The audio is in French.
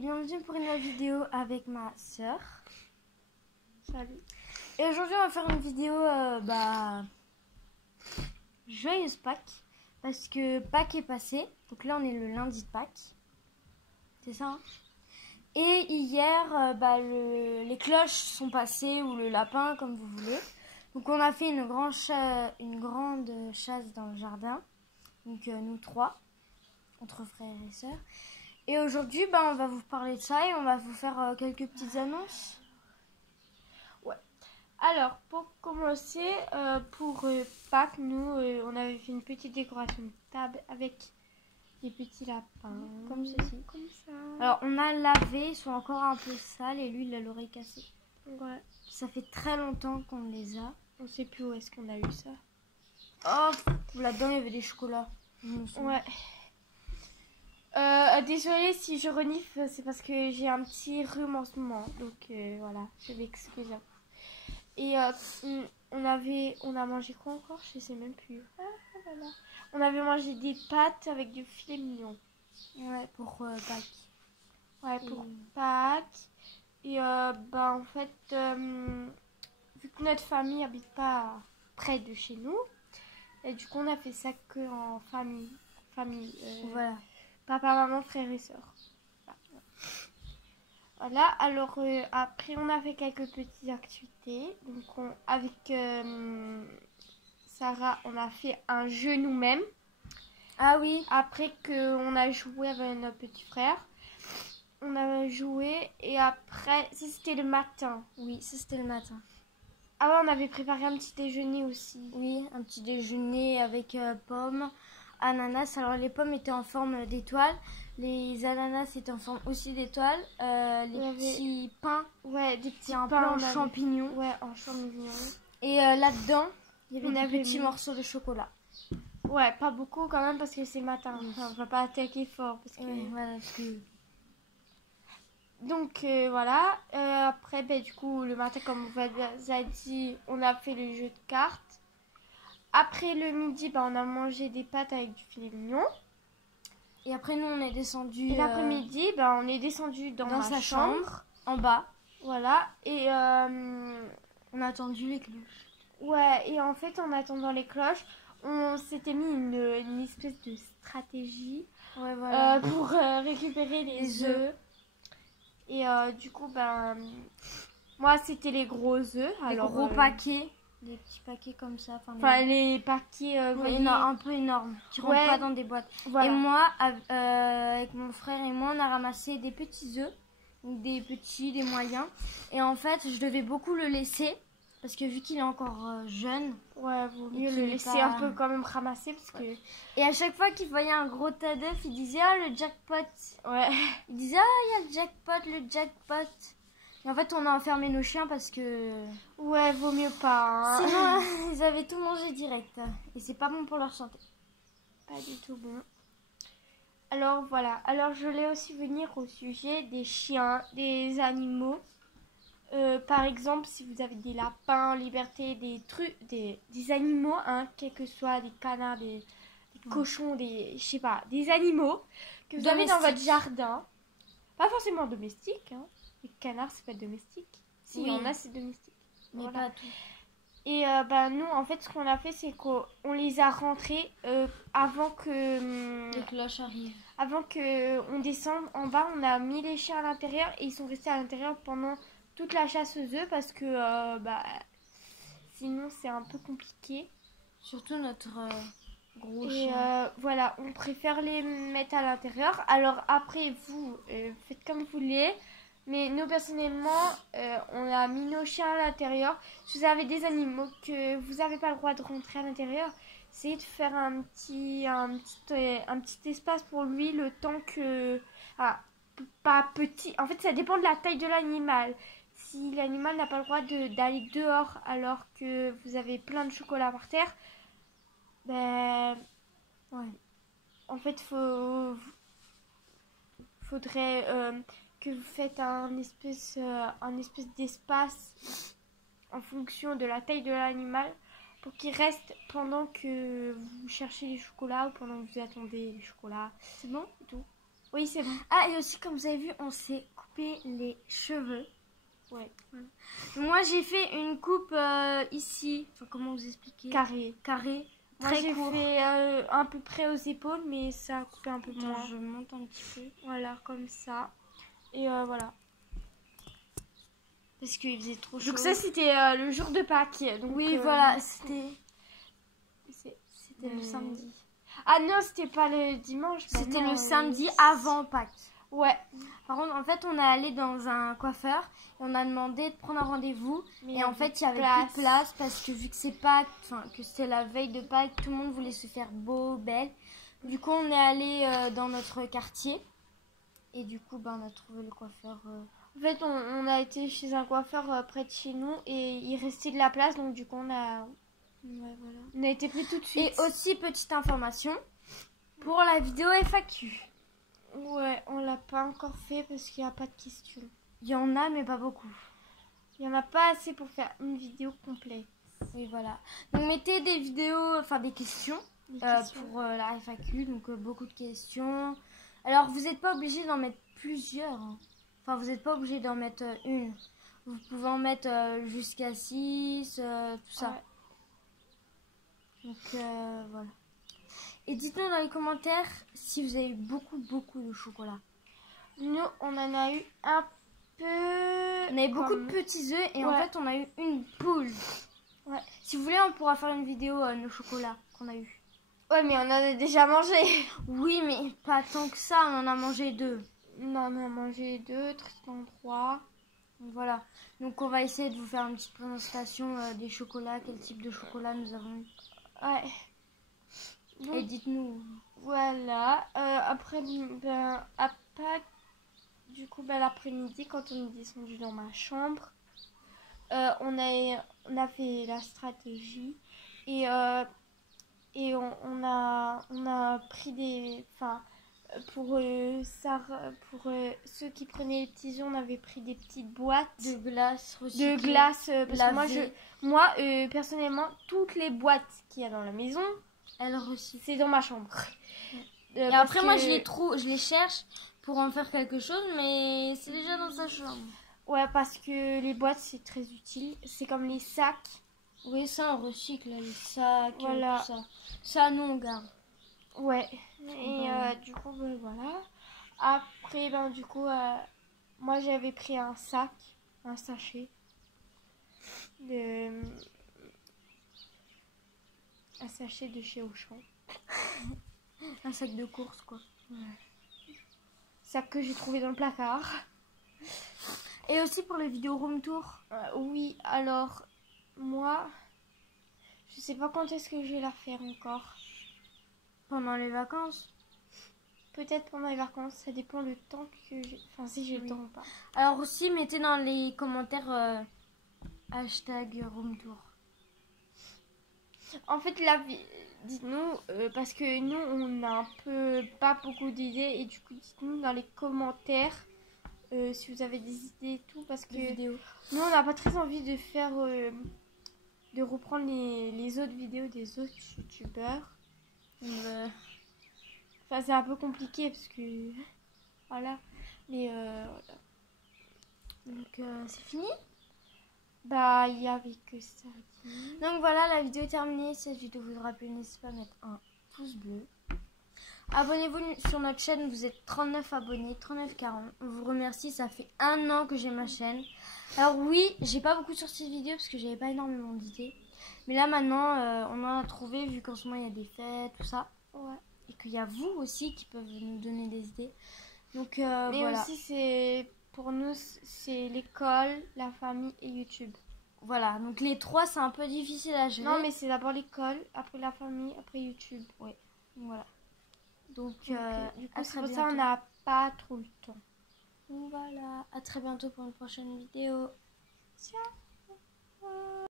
bienvenue pour une nouvelle vidéo avec ma soeur. Salut. Et aujourd'hui on va faire une vidéo joyeuse Pâques, parce que Pâques est passé, donc là on est le lundi de Pâques, c'est ça hein. Et hier les cloches sont passées, ou le lapin comme vous voulez. Donc on a fait une grande chasse dans le jardin, donc nous trois, entre frères et sœurs. Et aujourd'hui, on va vous parler de ça et on va vous faire quelques petites annonces. Ouais. Alors, pour commencer, pour Pâques, nous, on avait fait une petite décoration de table avec des petits lapins. Comme ceci. Comme ça. Alors, on a lavé, ils sont encore un peu sales et lui, il a l'oreille cassée. Ouais. Ça fait très longtemps qu'on les a. On sait plus où est-ce qu'on a eu ça. Oh, là-dedans, il y avait des chocolats. Ouais. Désolée si je renifle, c'est parce que j'ai un petit rhume en ce moment. Donc voilà, je m'excuse. Et on a mangé quoi encore? Je sais même plus. Ah, voilà. On avait mangé des pâtes avec du filet mignon. Ouais, pour Pâques. Ouais, pour Pâques. Et en fait, vu que notre famille habite pas près de chez nous, et du coup on a fait ça que en famille. Voilà. Papa, maman, frères et sœurs. Voilà, alors après on a fait quelques petites activités. Donc avec Sarah, on a fait un jeu nous-mêmes. Ah oui. Après qu'on a joué avec notre petit frère, on a joué et après, ça c'était le matin. Oui, ça c'était le matin. Ah ouais, on avait préparé un petit déjeuner aussi. Oui, un petit déjeuner avec pommes, ananas. Alors les pommes étaient en forme d'étoile, les ananas étaient en forme aussi d'étoile, petits pains, ouais, des petits pains pains en champignons. Ouais, en champignons. Et là-dedans, il y avait des petits mis morceaux de chocolat. Ouais, pas beaucoup quand même parce que c'est matin. Oui. Enfin, on va pas attaquer fort parce que. Oui, voilà, parce que... Donc voilà. Après, du coup, le matin, comme vous avez dit, on a fait le jeu de cartes. Après le midi, on a mangé des pâtes avec du filet mignon. Et après, nous, on est descendu. Et l'après-midi, on est descendu dans sa chambre, en bas. Voilà. Et on a attendu les cloches. Ouais, et en fait, en attendant les cloches, on s'était mis une espèce de stratégie, ouais, voilà. pour récupérer les œufs. Et du coup, moi, c'était les gros œufs. Les gros paquets. Des petits paquets comme ça. Enfin, les paquets un peu énormes, qui rentrent pas dans des boîtes. Voilà. Et moi, avec mon frère et moi, on a ramassé des petits œufs. Des petits, des moyens. Et en fait, je devais beaucoup le laisser. Parce que vu qu'il est encore jeune, ouais, vaut mieux le laisser un peu quand même ramasser. Parce que... Et à chaque fois qu'il voyait un gros tas d'œufs, il disait « Ah, le jackpot !» Ouais. Il disait « Ah, il y a le jackpot !» Et en fait, on a enfermé nos chiens parce que... Ouais, vaut mieux pas. Hein. Sinon, ils avaient tout mangé direct. Et c'est pas bon pour leur santé. Pas du tout bon. Alors voilà. Alors je voulais aussi venir au sujet des chiens, des animaux. Par exemple, si vous avez des lapins en liberté, des trucs, des animaux, hein, quels que soient des canards, des cochons, je sais pas, des animaux que vous avez dans votre jardin, pas forcément domestiques, hein. Les canards c'est pas domestique. Si, il y en a c'est domestique. Mais voilà. pas tout. Et nous, en fait, ce qu'on a fait, c'est qu'on les a rentrés avant que les cloches arrivent. Avant que on descende en bas, on a mis les chiens à l'intérieur et ils sont restés à l'intérieur pendant toute la chasse aux œufs parce que sinon c'est un peu compliqué. Surtout notre gros chien. Et voilà, on préfère les mettre à l'intérieur. Alors après, vous faites comme vous voulez. Mais nous, personnellement, on a mis nos chiens à l'intérieur. Si vous avez des animaux que vous n'avez pas le droit de rentrer à l'intérieur, essayez de faire un petit espace pour lui le temps que... pas petit. En fait, ça dépend de la taille de l'animal. Si l'animal n'a pas le droit d'aller dehors alors que vous avez plein de chocolat par terre, ouais. En fait, faudrait que vous faites un espèce d'espace en fonction de la taille de l'animal pour qu'il reste pendant que vous cherchez les chocolats ou pendant que vous attendez les chocolats. C'est bon et tout. Oui, c'est bon. Ah, et aussi, comme vous avez vu, on s'est coupé les cheveux. Ouais. Voilà. Moi, j'ai fait une coupe ici. Enfin, comment vous expliquer? Carré. Carré. Moi, Très j'ai court. fait à peu près aux épaules, mais ça a coupé un peu Attends, moins. je monte un petit peu. Voilà, comme ça. Et voilà. Parce qu'il faisait trop chaud. Donc ça, c'était le jour de Pâques. Donc, oui, voilà, c'était le samedi. Ah non, c'était pas le dimanche. Bah C'était non, le samedi avant Pâques. Ouais. Par contre, en fait, on est allé dans un coiffeur et on a demandé de prendre un rendez-vous. Mais Et en fait, il y avait plus de place parce que vu que c'est Pâques, enfin que c'était la veille de Pâques, tout le monde voulait se faire beau, belle. Du coup, on est allé dans notre quartier et du coup, on a trouvé le coiffeur. En fait, on a été chez un coiffeur près de chez nous et il restait de la place, donc du coup, Ouais, voilà. on a été pris tout de suite. Et aussi, petite information pour la vidéo FAQ. Ouais, on l'a pas encore fait parce qu'il n'y a pas de questions. Il y en a, mais pas beaucoup. Il n'y en a pas assez pour faire une vidéo complète. Et voilà. Donc, mettez des vidéos, enfin des questions. Pour la FAQ, donc beaucoup de questions. Alors, vous n'êtes pas obligé d'en mettre plusieurs. Hein. Enfin, vous n'êtes pas obligé d'en mettre une. Vous pouvez en mettre jusqu'à 6, tout ça. Ouais. Donc, voilà. Et dites-nous dans les commentaires si vous avez eu beaucoup de chocolat. Nous, on en a eu un peu... On avait beaucoup de petits œufs et en Ouais. fait, on a eu une poule. Ouais. Si vous voulez, on pourra faire une vidéo nos chocolats qu'on a eu. Ouais, mais on en a déjà mangé. Oui, mais pas tant que ça, on en a mangé 2. Non, on en a mangé 2, Tristan 3. Voilà. Donc on va essayer de vous faire une petite présentation des chocolats, quel type de chocolat nous avons eu. Ouais. Donc, Et dites-nous. voilà. Après, à Pâques, du coup, l'après-midi, quand on est descendu dans ma chambre, on a fait la stratégie et on a pris des... Enfin, pour ceux qui prenaient les petits œufs, on avait pris des petites boîtes De glace de recyclée. glace. Parce que lavée. moi personnellement, toutes les boîtes qu'il y a dans la maison, Elle recycle. c'est dans ma chambre. Et après, moi, je les cherche pour en faire quelque chose, mais c'est déjà dans sa chambre. Ouais, parce que les boîtes, c'est très utile. C'est comme les sacs. Oui, ça, on recycle, là, les sacs, Voilà. tout ça. Ça, nous, on garde. Ouais. Et du coup, voilà. Après, du coup, moi, j'avais pris un sachet de... Un sachet de chez Auchan. Un sac de course, quoi. Sac que j'ai trouvé dans le placard. Et aussi pour les vidéos room tour. Oui, alors, moi, je sais pas quand est-ce que je vais la faire encore. Pendant les vacances. Peut-être pendant les vacances, ça dépend le temps que j'ai. Enfin, si j'ai le temps ou pas. Alors aussi, mettez dans les commentaires hashtag room tour. En fait, là, dites-nous, parce que nous, on a un peu pas beaucoup d'idées. Et du coup, dites-nous dans les commentaires si vous avez des idées et tout. Parce que Vidéos. nous, on n'a pas très envie de faire, de reprendre les autres vidéos des autres youtubeurs. Enfin, c'est un peu compliqué parce que... Voilà. Mais voilà. Donc, c'est fini. Il y avait que ça. Donc voilà, la vidéo est terminée. Si cette vidéo vous aura plu, n'hésitez pas à mettre un pouce bleu. Abonnez-vous sur notre chaîne, vous êtes 39 abonnés, 39-40. On vous remercie, ça fait 1 an que j'ai ma chaîne. Alors oui, j'ai pas beaucoup sorti de vidéos parce que j'avais pas énormément d'idées. Mais là maintenant, on en a trouvé vu qu'en ce moment il y a des fêtes, tout ça. Ouais. Et qu'il y a vous aussi qui peuvent nous donner des idées. Donc Mais voilà. aussi, c'est pour nous, c'est l'école, la famille et YouTube. Voilà, donc les 3 c'est un peu difficile à gérer. Non, mais c'est d'abord l'école, après la famille, après YouTube. Oui, voilà. Donc, Du à coup, c'est très pour ça bientôt. on n'a pas trop le temps. Donc voilà, à très bientôt pour une prochaine vidéo. Ciao.